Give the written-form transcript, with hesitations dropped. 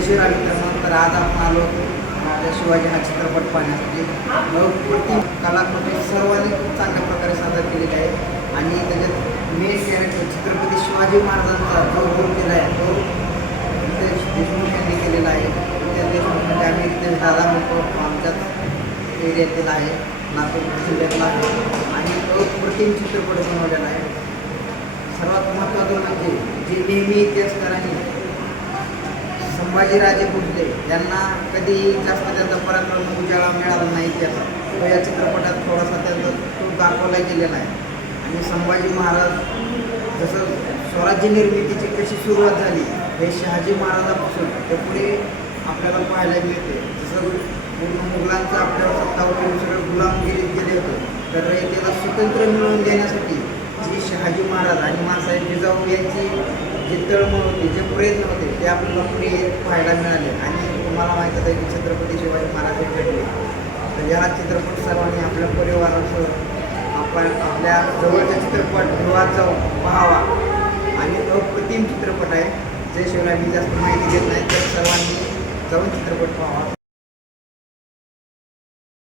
जय श्रीराम मित्रांनो. तर आज आपण आलो राजा शिवाजी हा चित्रपट पाहण्यासाठी. अप्रतिम कलाकृती सर्वांनी खूप चांगल्या प्रकारे सादर केलेली आहे आणि त्याच्यात मेन कॅरेक्टर छत्रपती शिवाजी महाराजांचा जो रोल केला आहे तो रितेश देशमुख यांनी केलेला आहे. रितेश देशमुख म्हणजे आम्ही रितेश दादा म्हणतो, आमच्याच एरियातील आहे, लातूर जिल्ह्यातला आहे आणि अप्रतिम चित्रपट बनवलेला आहे. सर्वात महत्त्वाचं म्हणजे जे नेहमी इतिहासकारांनी संभाजीराजे भोसले यांना कधी जास्त त्यांचा पराक्रम उजाळा मिळाला नाही इतिहासात, तो या चित्रपटात थोडासा त्यांचा तो दाखवला गेलेला आहे. आणि संभाजी महाराज जसं स्वराज्य निर्मितीची कशी सुरुवात झाली हे शहाजी महाराजापासून ते पुढे आपल्याला पाहायला मिळते. जसं पूर्ण मुघलांचं आपल्यावर सत्तावर सगळं गुलामगिरीत गेले होते, तर त्याला स्वतंत्र मिळवून देण्यासाठी जी शहाजी महाराज आणि मासाहेब जिजाऊ यांची जे तळमळ होती, जे प्रयत्न होते ते आपल्याला पुढे पाहायला मिळाले. आणि तुम्हाला माहीतच आहे की छत्रपती शिवाजी महाराज हे घडले. तर या चित्रपट सर्वांनी आपल्या परिवारासह आपण आपल्या जवळच्या चित्रपटगृहात जाऊन पाहावा आणि अप्रतिम चित्रपट आहे. जय शिवराय. मी जास्त माहिती देत नाही, तर सर्वांनी जाऊन चित्रपट पाहावा.